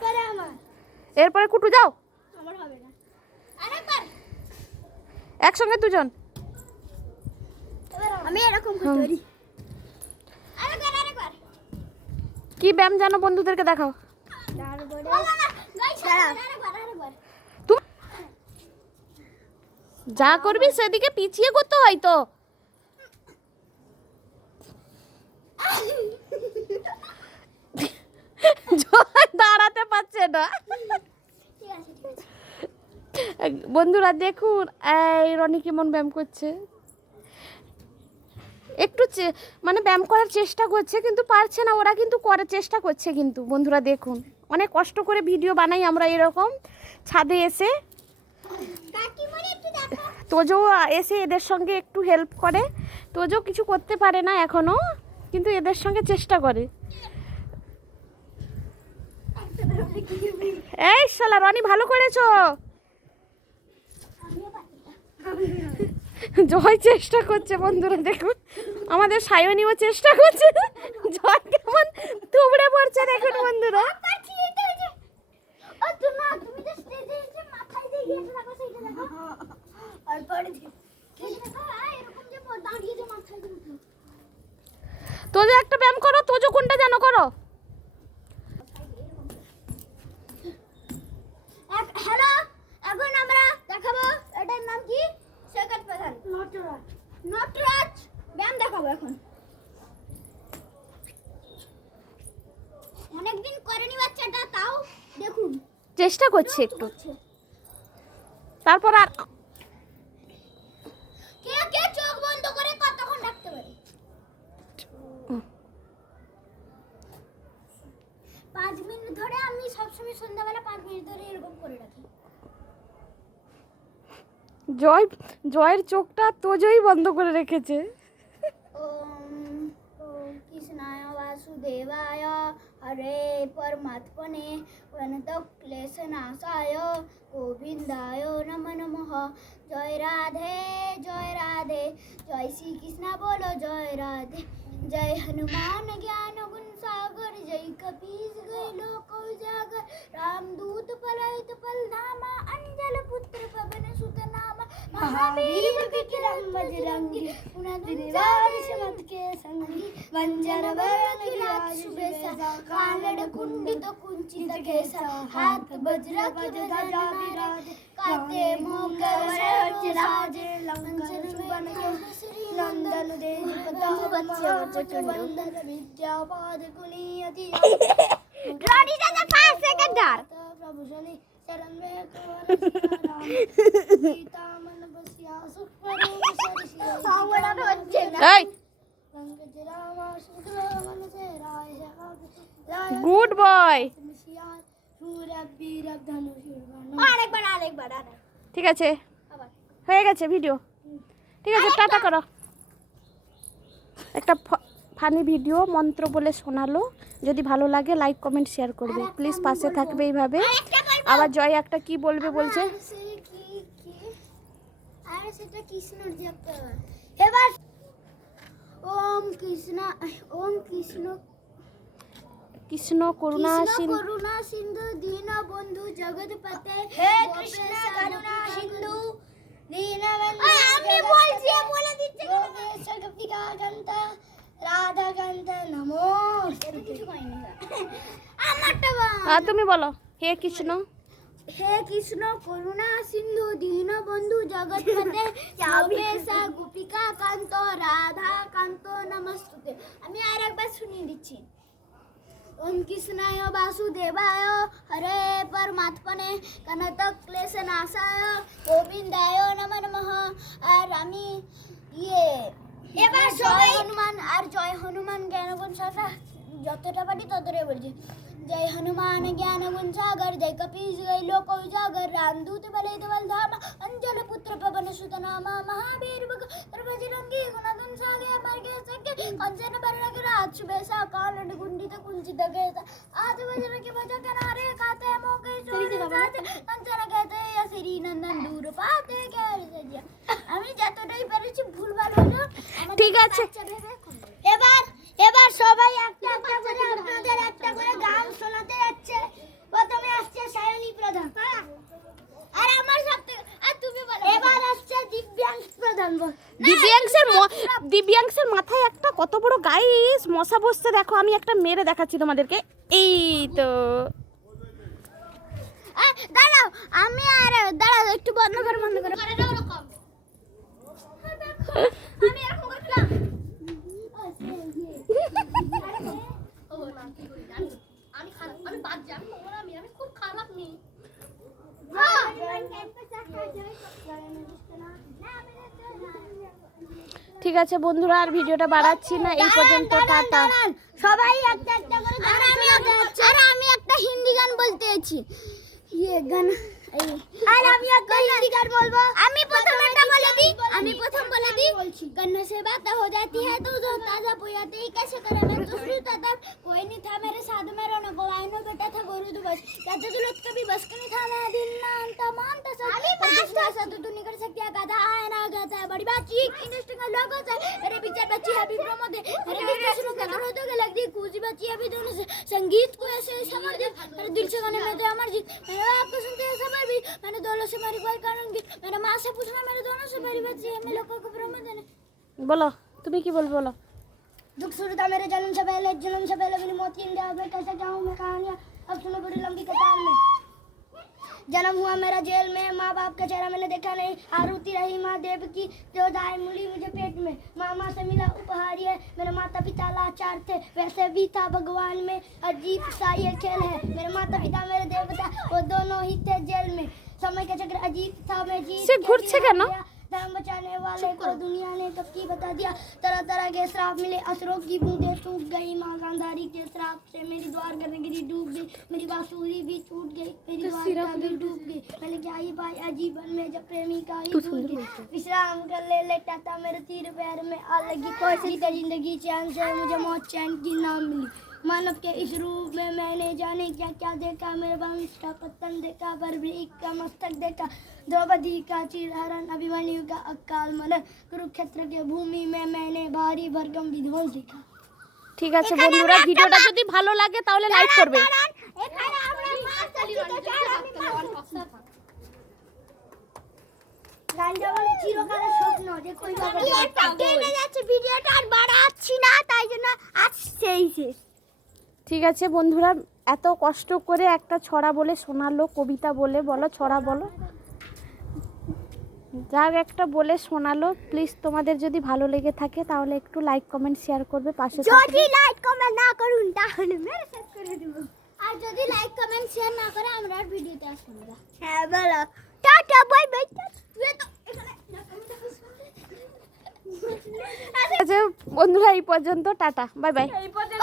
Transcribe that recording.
এরপরে আমার। এরপরে কুটু যাও। আমার হবে না। আরেকবার। একসঙ্গে দুজন। আমি এরকম পারি আরেকবার আরেকবার। কি ব্যায়াম জানো বন্ধুদেরকে দেখাও। তারপরে আরেকবার আরেকবার। তুমি যা করবি সেদিকে পিছিয়ে করতে হয় তো। দাঁড়াতে বন্ধুরা দেখুন এই রনি কেমন ব্যায়াম করছে। একটু মানে ব্যায়াম করার চেষ্টা করছে কিন্তু পারছে না ওরা কিন্তু করার চেষ্টা করছে কিন্তু বন্ধুরা দেখুন। অনেক কষ্ট করে ভিডিও বানাই আমরা এরকম ছাদে এসে। তোজো এসে এদের সঙ্গে একটু হেল্প করে। তোজো কিছু করতে পারে না এখনও কিন্তু এদের সঙ্গে চেষ্টা করে। এই শালা, রনি ভালো করেছ। জয় চেষ্টা করছে বন্ধুরা, দেখুন আমাদের সায়নীও চেষ্টা করছে জয় কেমন তুবড়ে পড়ছে, দেখুন বন্ধুরা। তোজো একটা ব্যায়াম করো, তোজো কোনটা জানো করো চেষ্টা করছে একটু। তারপর আর কে কে চোখ বন্ধ করে কতক্ষণ রাখতে পারে? পাঁচ মিনিট ধরে আমি সবসময় সন্ধ্যাবেলা পাঁচ মিনিট ধরে এরকম করে রাখি। জয় জয়ের চোখটা তোজোই বন্ধ করে রেখেছে। কৃষ্ণায় वासुदेवाय। हरे परमात्मने नाशाय गोविंदाय नम नम। जय राधे जय राधे। जय श्री कृष्ण बोलो, जय राधे। जय हनुमान ज्ञान गुण सागर। जय कपीस गए लोक उजागर। रामदूत पलयत पल धामा अंजल हमीर बिक रंग बजरंगी उनदिन वारिश मत के संगी वंजन वरण गिराज सुबेसा कानड़ कुंडी तो कुंचित केसा हाथ बजरा की ध्वजा विराज काते मोकर वरच राज लंकन चुबन के नंदन देव पता बच्चा बच्चा वंदन विद्या पाद कुनी अति रानी दादा पास से गद्दार प्रभु शनि গুড বয় ঠিক আছে। হয়ে গেছে ভিডিও ঠিক আছে টাটা করো। একটা ফানি ভিডিও মন্ত্র বলে শোনালো। যদি ভালো লাগে লাইক কমেন্ট শেয়ার করবে। প্লিজ পাশে থাকবে এইভাবে। আবার জয় একটা কি বলবে বলছে? সে কি কি? আর সেটা কৃষ্ণর জপতে হবে এবার ওম কৃষ্ণ ওম কৃষ্ণ কৃষ্ণ করুণা করুণা সিন্ধু দীন বন্ধু জগৎপতে হে কৃষ্ণ করুণা সিন্ধু দীন বন্ধু আমি বলছি বলে দিচ্ছি গোপেশ্বর কান্ত রাধা কান্ত নমো কিছু কইনি। আমারটা তুমি বলো হে কৃষ্ণ। হে কৃষ্ণ করুণা সিন্ধু দীন বন্ধু জগৎপতে গোপেশা গোপিকা কান্ত রাধা কান্ত নমস্তুতে। আমি আর একবার শুনিয়ে দিচ্ছি। ওম কৃষ্ণায় বাসুদেবায় হরে পরমাত্মনে কনত ক্লেশ নাশায় গোবিন্দায় নম নমঃ আর আমি ইয়ে এবার জয় হনুমান আর জয় হনুমান জ্ঞানগুণ সাথে যতটা পারি ততটাই বলছি। जय हनुमान ज्ञान गुण सागर जय कपीस गई लोक उजागर रामदूत बले बल धाम अंजल पुत्र पवन सुत नामा महावीर भग बजरंगी गुणगन सागे मर्गे सके कंचन बरण राज सुबेसा कालड कुंडित कुंचित केसा आज बजर के बज किनारे काते मोके चोरी जाते कंचन कहते या श्री नंदन दूर पाते গ্যারে সাজিয়া আমি যতটাই পেরেছি ভুলভাল হলো আমাদের ঠিক আছে। বাচ্চা ভেবে করবে। এবার এবার সবাই একটা একটা করে আপনাদের একটা করে গান শোনাতে যাচ্ছে। প্রথমে আসছে সায়নী প্রধান। আর আমার সবথেকে আর তুমি বলো। এবার আসছে দিব্যাংশ প্রধান দিব্যাংশের দিব্যাংশের মাথায় একটা কত বড় গাইস মশা বসছে। দেখো আমি একটা মেরে দেখাচ্ছি তোমাদেরকে। এই তো। দাঁড়াও আমি আর দাঁড়াও একটু বন্ধ করে বন্ধ করে। আমি এরকম করছিলাম ঠিক আছে বন্ধুরা আর ভিডিওটা বাড়াচ্ছি না এই পর্যন্ত টাটা। সবাই একটা একটা করে আর আমি একটা আর আমি একটা হিন্দি গান বলতে চাইছি। ইয়ে গান আর আমি একটা হিন্দি গান বলবো আমি প্রথম একটা বলে দিই আমি প্রথম বলে দিই गन्ने से बात हो जाती है तो जो ताजा पोयाते ही कैसे करे मैं तो श्रुता तब कोई नहीं था मेरे साथ में रोने को आईनो बेटा था गोरू तू बस कहते तू लोग कभी बस के नहीं था मैं दिल ना अंता मानता सब पर दूसरा सा तो तू नहीं कर सकती गाधा आए ना गाता है बड़ी बात चीख इंडस्ट्री का लोगो से मेरे पीछे बच्ची है अभी प्रोमो दे मेरे पीछे शुरू कर रहा तो लग दी कूजी बच्ची अभी दोनों से संगीत को ऐसे समझ दे मेरे दिल से गाने में थे अमर जीत मेरे बाप को सुनते हैं सबर भी मैंने दोनों से मेरी कोई कारण की मेरे माँ से पूछना मेरे दोनों से मेरी बच्ची है मैं लोगों को प्रोमो देने বলো তুমি কি বলবো বলো दुख शुरू था मेरे जन्म से पहले जन्म से पहले मेरी मौत की इंडिया में कैसे जाऊँ मैं कहानियाँ अब सुनो बड़ी लंबी कतार में जन्म हुआ मेरा जेल में। माँ बाप का चेहरा मैंने देखा नहीं। आरुति रही माँ देव की जो दाय मुड़ी मुझे पेट में। मामा से मिला उपहार है मेरे माता पिता लाचार थे। वैसे भी था भगवान में। अजीब सा ये खेल है। मेरे माता पिता मेरे देवता वो दोनों ही थे जेल में। समय का चक्र अजीब था मैं जीत घुट से करना। धर्म बचाने वाले को दुनिया ने कब की बता दिया। तरह तरह के श्राप मिले असुरों की बूंदे सूख गई माँ गांधारी के श्राप से मेरी द्वार करने गिरी डूब गई। मेरी बांसुरी भी टूट गई मेरी द्वारका भी डूब गई। मैंने क्या ही पाया जीवन में जब प्रेमी का ही गई विश्राम कर ले लेटा था मेरे तीर पैर में आ लगी। कोई ज़िंदगी चैन से मुझे मौत चैन की नाम मिली। मानव के इस रूप में मैंने जाने क्या क्या देखा मेरे वंश का पतन देखा बर्बरीक का मस्तक देखा द्रौपदी का चीरहरण अभिमन्यु का अकाल मरण कुरुक्षेत्र के भूमि में मैंने भारी भरकम विध्वंस देखा ঠিক আছে বন্ধুরা ভিডিওটা যদি ভালো লাগে তাহলে লাইক করবে এখানে আমরা গানটা বলে চিরকালের স্বপ্ন যে কই টেনে যাচ্ছে ভিডিওটা আর বাড়াচ্ছি না তাই জন্য আজ সেই শেষ ঠিক আছে বন্ধুরা এত কষ্ট করে একটা ছড়া বলে শোনালো কবিতা বলে বলো ছড়া বলো। যার একটা বলে শোনালো প্লিজ তোমাদের যদি ভালো লেগে থাকে তাহলে একটু লাইক কমেন্ট শেয়ার করবে পাশে যদি লাইক কমেন্ট না করুন তাহলে মেরে শেষ করে দেব। আর যদি লাইক কমেন্ট শেয়ার না করে আমরা আর ভিডিওতে আসব না। হ্যাঁ বলো। টাটা বাই বাই তুই তো এখানে ঠিক আছে বন্ধুরা এই পর্যন্ত টাটা বাই বাই এই পর্যন্ত।